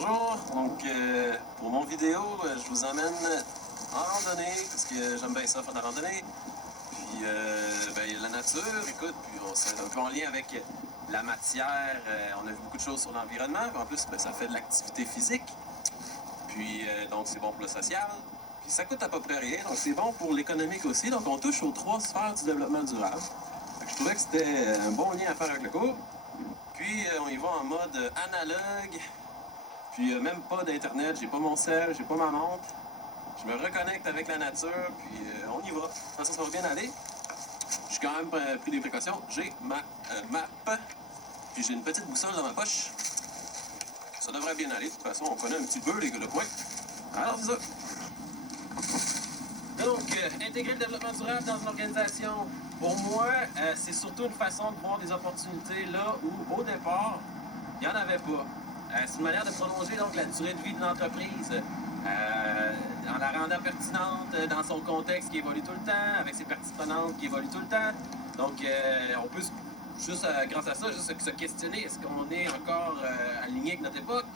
Bonjour, donc pour mon vidéo, je vous emmène en randonnée, parce que j'aime bien ça faire de la randonnée. Puis la nature, écoute, puis c'est un peu en lien avec la matière, on a vu beaucoup de choses sur l'environnement, puis en plus ça fait de l'activité physique. Puis donc c'est bon pour le social, puis ça coûte à peu près rien, donc c'est bon pour l'économique aussi. Donc on touche aux 3 sphères du développement durable. Je trouvais que c'était un bon lien à faire avec le cours. Puis on y va en mode analogue. Puis même pas d'internet, j'ai pas mon cell, j'ai pas ma montre. Je me reconnecte avec la nature, puis on y va. De toute façon, ça va bien aller. J'ai quand même pris des précautions. J'ai ma map, puis j'ai une petite boussole dans ma poche. Ça devrait bien aller. De toute façon, on connaît un petit peu le coin. Alors, c'est ça. Donc, intégrer le développement durable dans une organisation, pour moi, c'est surtout une façon de voir des opportunités là où, au départ, il n'y en avait pas. C'est une manière de prolonger donc, la durée de vie de l'entreprise en la rendant pertinente dans son contexte qui évolue tout le temps, avec ses parties prenantes qui évoluent tout le temps. Donc, on peut juste, grâce à ça, juste se questionner, est-ce qu'on est encore aligné avec notre époque?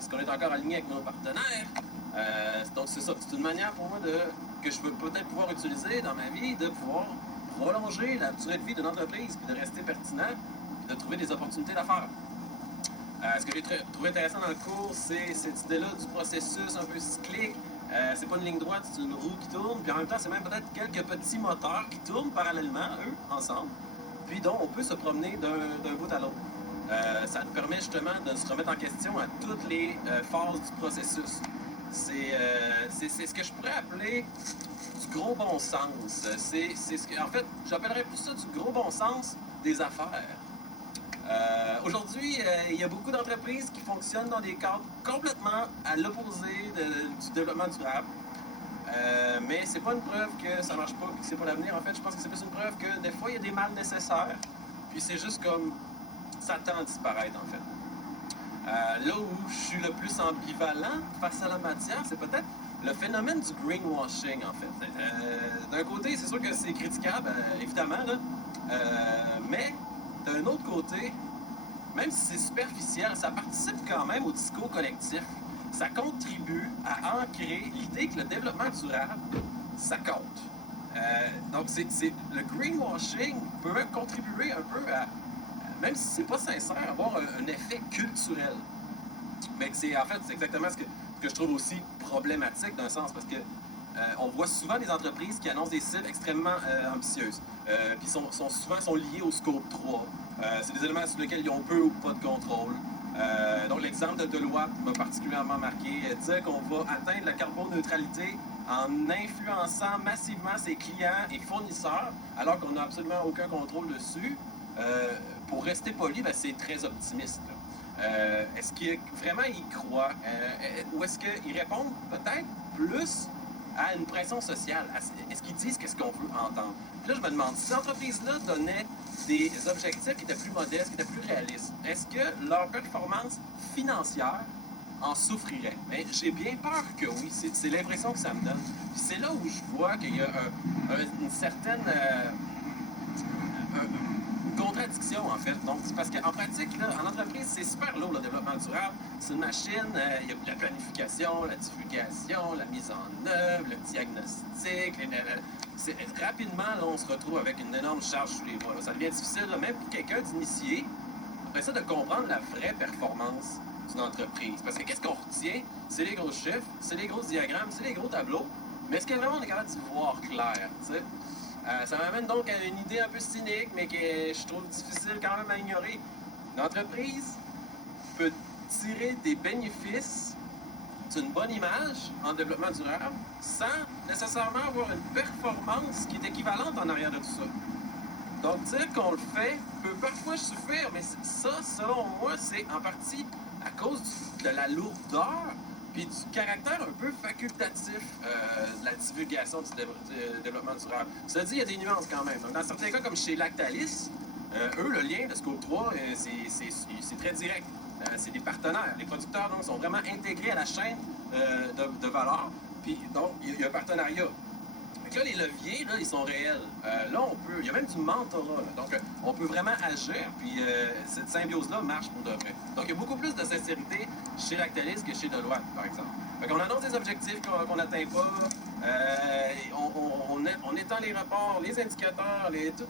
Est-ce qu'on est encore aligné avec nos partenaires? Donc, c'est ça. C'est une manière pour moi que je veux peut-être pouvoir utiliser dans ma vie, de pouvoir prolonger la durée de vie d'une entreprise, puis de rester pertinent, puis de trouver des opportunités d'affaires. Ce que j'ai trouvé intéressant dans le cours, c'est cette idée-là du processus un peu cyclique. C'est pas une ligne droite, c'est une roue qui tourne. Puis en même temps, c'est même peut-être quelques petits moteurs qui tournent parallèlement, eux, ensemble. Puis donc, on peut se promener d'un bout à l'autre. Ça nous permet justement de se remettre en question à toutes les phases du processus. C'est ce que je pourrais appeler du gros bon sens. En fait, j'appellerais plus ça du gros bon sens des affaires. Aujourd'hui, il y a beaucoup d'entreprises qui fonctionnent dans des cadres complètement à l'opposé du développement durable. Mais c'est pas une preuve que ça marche pas et que c'est pas l'avenir. En fait, je pense que c'est plus une preuve que des fois, il y a des mal nécessaires. Puis c'est juste comme ça tend à disparaître, en fait. Là où je suis le plus ambivalent face à la matière, c'est peut-être le phénomène du greenwashing, en fait. D'un côté, c'est sûr que c'est critiquable, évidemment, là. Mais d'un autre côté, même si c'est superficiel, ça participe quand même au discours collectif. Ça contribue à ancrer l'idée que le développement durable, ça compte. Donc, le greenwashing peut même contribuer un peu à, même si c'est pas sincère, avoir un effet culturel. Mais en fait, c'est exactement ce que je trouve aussi problématique d'un sens, parce que on voit souvent des entreprises qui annoncent des cibles extrêmement ambitieuses, puis souvent sont liées au scope 3. C'est des éléments sur lesquels ils ont peu ou pas de contrôle. Donc l'exemple de Deloitte m'a particulièrement marqué. Elle disait qu'on va atteindre la carboneutralité en influençant massivement ses clients et fournisseurs, alors qu'on n'a absolument aucun contrôle dessus. Pour rester poli, c'est très optimiste. Est-ce qu'il vraiment y croit? Ou est-ce qu'ils répondent peut-être plus à une pression sociale? Est-ce qu'ils disent qu'est-ce qu'on veut entendre? Puis là, je me demande, si ces entreprises-là donnaient des objectifs qui étaient plus modestes, qui étaient plus réalistes, est-ce que leur performance financière en souffrirait? Mais j'ai bien peur que oui. C'est l'impression que ça me donne. Puis c'est là où je vois qu'il y a une certaine contradiction, en fait. Donc, c'est parce qu'en pratique, là, en entreprise, c'est super lourd, le développement durable. C'est une machine, il y a la planification, la divulgation, la mise en œuvre, le diagnostic. Rapidement, là, on se retrouve avec une énorme charge sous les bras. Ça devient difficile, là, même pour quelqu'un d'initié, après ça, de comprendre la vraie performance d'une entreprise. Parce que qu'est-ce qu'on retient? C'est les gros chiffres, c'est les gros diagrammes, c'est les gros tableaux. Mais est-ce que vraiment on est capable d'y voir clair, tu sais? Ça m'amène donc à une idée un peu cynique, mais que je trouve difficile quand même à ignorer. Une entreprise peut tirer des bénéfices d'une bonne image en développement durable sans nécessairement avoir une performance qui est équivalente en arrière de tout ça. Donc dire qu'on le fait peut parfois suffire, mais ça, selon moi, c'est en partie à cause de la lourdeur puis du caractère un peu facultatif de la divulgation du développement durable. Cela dit, il y a des nuances quand même. Donc, dans certains cas, comme chez Lactalis, eux, le lien de Scope 3, c'est très direct. C'est des partenaires. Les producteurs donc, sont vraiment intégrés à la chaîne de valeur. Puis, donc, il y a un partenariat. que là, les leviers, là, ils sont réels. Là, on peut, il y a même du mentorat. Là. Donc, on peut vraiment agir, puis cette symbiose-là marche pour de vrai. Donc, il y a beaucoup plus de sincérité chez Lactalis que chez Deloitte, par exemple. Fait qu'on annonce des objectifs qu'on n'atteint pas, on étend les rapports, les indicateurs, tout.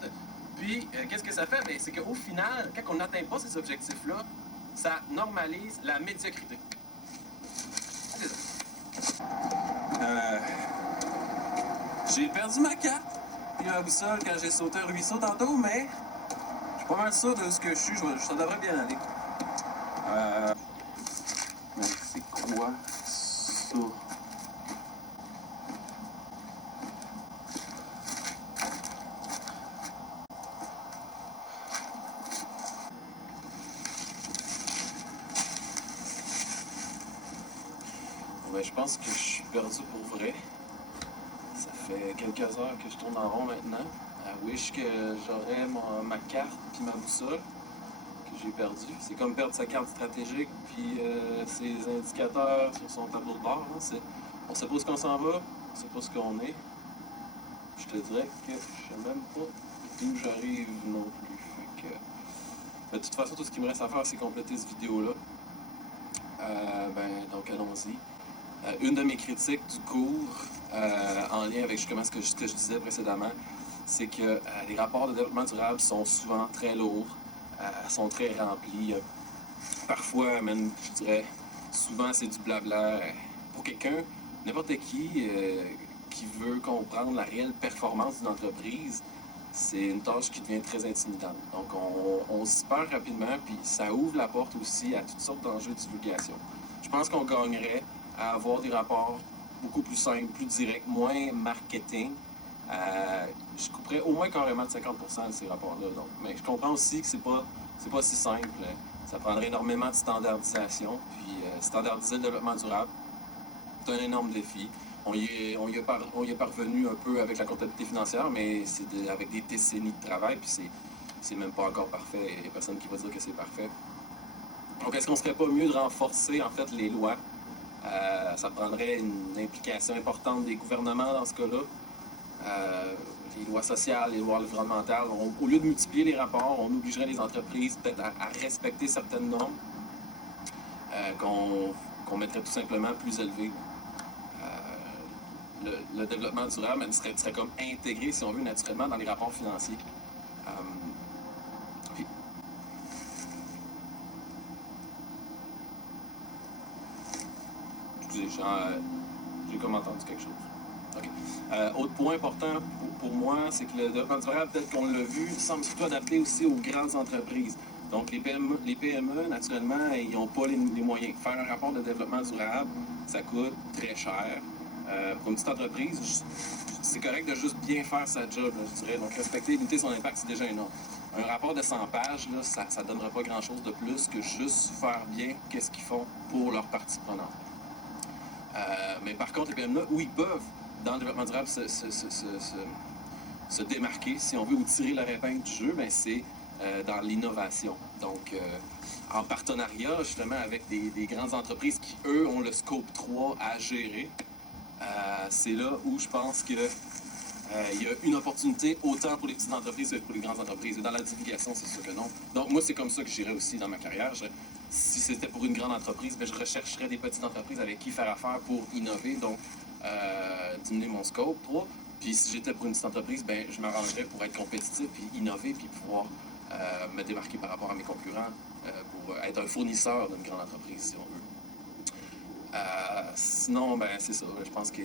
Puis, qu'est-ce que ça fait? Ben, c'est qu'au final, quand on n'atteint pas ces objectifs-là, ça normalise la médiocrité. C'est ça. J'ai perdu ma carte et ma boussole quand j'ai sauté un ruisseau tantôt, mais je suis pas mal sûr de ce que je suis. Ça devrait bien aller. Mais c'est quoi ça? Ben, je pense que je suis perdu pour vrai. Ça fait quelques heures que je tourne en rond maintenant. I wish que j'aurais ma carte puis ma boussole que j'ai perdue. C'est comme perdre sa carte stratégique puis ses indicateurs sur son tableau de bord. Hein. On sait pas où qu'on s'en va, on sait pas ce qu'on est. Je te dirais que je sais même pas d'où j'arrive non plus. Fait que, de toute façon, tout ce qu'il me reste à faire, c'est compléter cette vidéo-là. Donc allons-y. Une de mes critiques du cours, en lien avec justement ce que je disais précédemment, c'est que les rapports de développement durable sont souvent très lourds, sont très remplis. Parfois, même, je dirais, souvent c'est du blabla. Pour quelqu'un, n'importe qui veut comprendre la réelle performance d'une entreprise, c'est une tâche qui devient très intimidante. Donc, on s'y perd rapidement, puis ça ouvre la porte aussi à toutes sortes d'enjeux de divulgation. Je pense qu'on gagnerait à avoir des rapports beaucoup plus simples, plus directs, moins marketing. Je couperais au moins carrément de 50% de ces rapports-là. Donc, mais je comprends aussi que c'est pas si simple. Ça prendrait énormément de standardisation. Puis standardiser le développement durable, c'est un énorme défi. On y est parvenu un peu avec la comptabilité financière, mais c'est avec des décennies de travail, puis c'est même pas encore parfait. Il n'y a personne qui va dire que c'est parfait. Donc, est-ce qu'on serait pas mieux de renforcer, en fait, les lois? Ça prendrait une implication importante des gouvernements dans ce cas-là. Les lois sociales, les lois environnementales. Au lieu de multiplier les rapports, on obligerait les entreprises peut-être à respecter certaines normes qu'on mettrait tout simplement plus élevées. Le développement durable serait comme intégré, si on veut, naturellement dans les rapports financiers. J'ai comme entendu quelque chose. Okay. Autre point important pour moi, c'est que le développement durable, tel qu'on l'a vu, semble surtout adapté aussi aux grandes entreprises. Donc, les PME naturellement, ils n'ont pas les moyens. Faire un rapport de développement durable, ça coûte très cher. Pour une petite entreprise, c'est correct de juste bien faire sa job, là, je dirais. Donc, respecter et limiter son impact, c'est déjà énorme. Un rapport de 100 pages, là, ça ne donnera pas grand-chose de plus que juste faire bien qu'est-ce qu'ils font pour leur partie prenante. Mais par contre, les PME, où ils peuvent, dans le développement durable, se démarquer, si on veut, ou tirer leur épingle du jeu, ben, c'est dans l'innovation. Donc, en partenariat, justement, avec des grandes entreprises qui, eux, ont le scope 3 à gérer, c'est là où je pense que il y a une opportunité autant pour les petites entreprises que pour les grandes entreprises. Et dans la divulgation, c'est sûr que non. Donc, moi, c'est comme ça que j'irais aussi dans ma carrière. Si c'était pour une grande entreprise, ben, je rechercherais des petites entreprises avec qui faire affaire pour innover, donc diminuer mon scope 3. Puis si j'étais pour une petite entreprise, ben, je m'arrangerais pour être compétitif, puis innover, puis pouvoir me démarquer par rapport à mes concurrents pour être un fournisseur d'une grande entreprise, si on veut. Sinon, ben, c'est ça. Je pense que...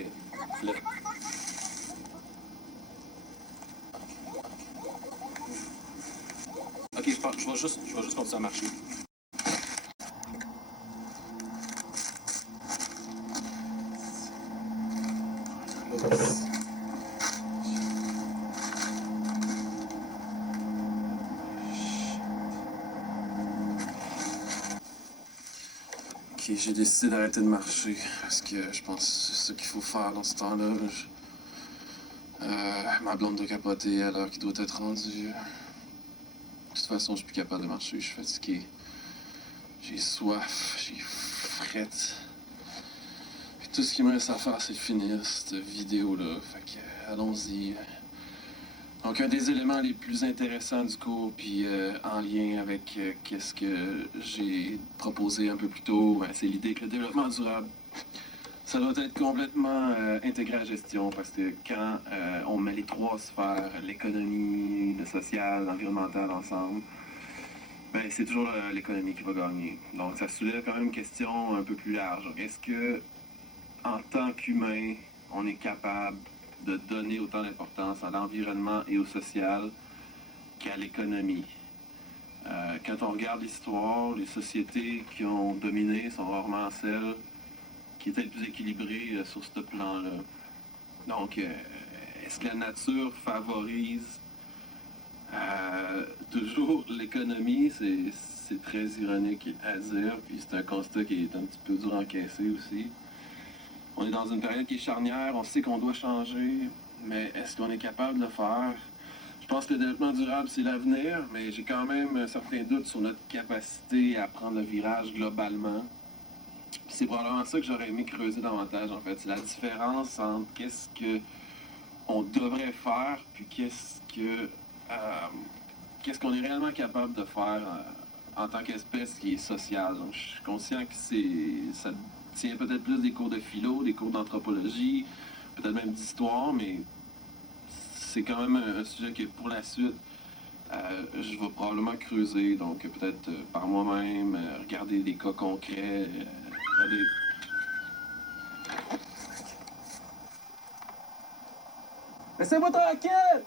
Ok, je vais juste continuer à marcher. Ok, j'ai décidé d'arrêter de marcher parce que je pense que c'est ça qu'il faut faire dans ce temps-là. Ma blonde doit capoter à l'heure qu'il doit être rendu. De toute façon, je suis plus capable de marcher, je suis fatigué. J'ai soif, j'ai frette. Puis Tout ce qu'il me reste à faire, c'est finir cette vidéo-là. Fait que, allons-y. Donc, un des éléments les plus intéressants du cours, puis en lien avec qu'est-ce que j'ai proposé un peu plus tôt, ben, c'est l'idée que le développement durable, ça doit être complètement intégré à la gestion, parce que quand on met les trois sphères, l'économie, le social, l'environnemental ensemble, ben, c'est toujours l'économie qui va gagner. Donc, ça soulève quand même une question un peu plus large. Est-ce que, en tant qu'humain, on est capable de donner autant d'importance à l'environnement et au social qu'à l'économie? Quand on regarde l'histoire, les sociétés qui ont dominé sont rarement celles qui étaient les plus équilibrées sur ce plan-là. Donc, est-ce que la nature favorise toujours l'économie? C'est très ironique à dire, puis c'est un constat qui est un petit peu dur à encaisser aussi. On est dans une période qui est charnière, on sait qu'on doit changer, mais est-ce qu'on est capable de le faire? Je pense que le développement durable, c'est l'avenir, mais j'ai quand même un certain doute sur notre capacité à prendre le virage globalement. Puis c'est probablement ça que j'aurais aimé creuser davantage, en fait. C'est la différence entre qu'est-ce que on devrait faire, puis qu'est-ce qu'on est réellement capable de faire en tant qu'espèce qui est sociale. Donc, je suis conscient que ça tient peut-être plus des cours de philo, des cours d'anthropologie, peut-être même d'histoire, mais c'est quand même un sujet que pour la suite, je vais probablement creuser, donc peut-être par moi-même, regarder des cas concrets, regarder... Laissez-moi tranquille!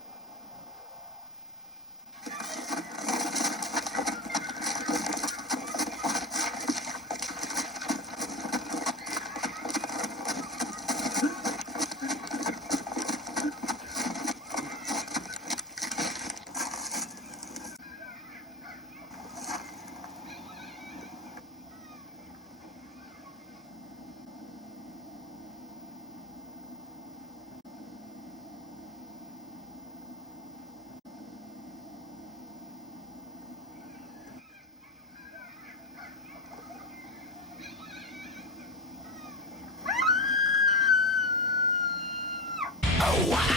Oh, wow.